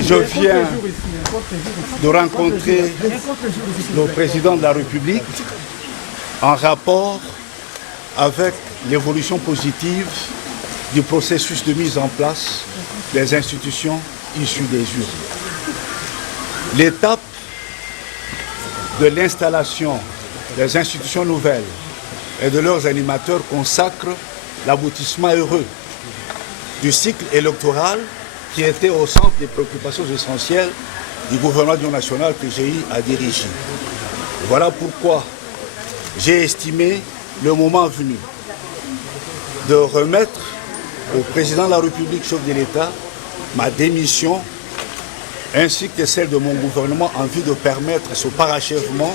Je viens de rencontrer le président de la République en rapport avec l'évolution positive du processus de mise en place des institutions issues des urnes. L'étape de l'installation des institutions nouvelles et de leurs animateurs consacre l'aboutissement heureux du cycle électoral qui était au centre des préoccupations essentielles du gouvernement national que j'ai eu à diriger. Voilà pourquoi j'ai estimé le moment venu de remettre au président de la République, chef de l'État, ma démission ainsi que celle de mon gouvernement en vue de permettre ce parachèvement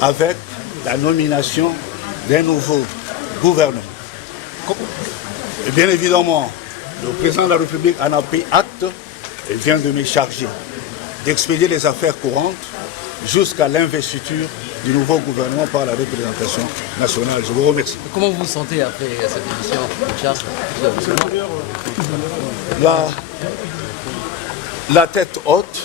avec la nomination d'un nouveau gouvernement. Et bien évidemment, le président de la République en a pris acte et vient de me charger d'expédier les affaires courantes jusqu'à l'investiture du nouveau gouvernement par la représentation nationale. Je vous remercie. Comment vous vous sentez après cette émission de charge? La tête haute,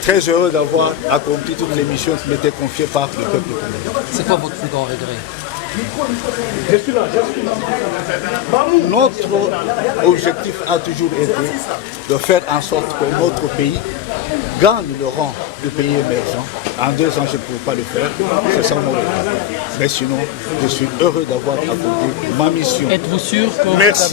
très heureux d'avoir accompli toutes les missions qui m'étaient confiées par le peuple congolais. C'est quoi votre plus grand regret? Notre objectif a toujours été de faire en sorte que notre pays gagne le rang de pays émergent. En 2 ans, je ne pouvais pas le faire, c'est ça mon regret. Mais sinon, je suis heureux d'avoir accompli ma mission. Êtes-vous sûr que... Merci.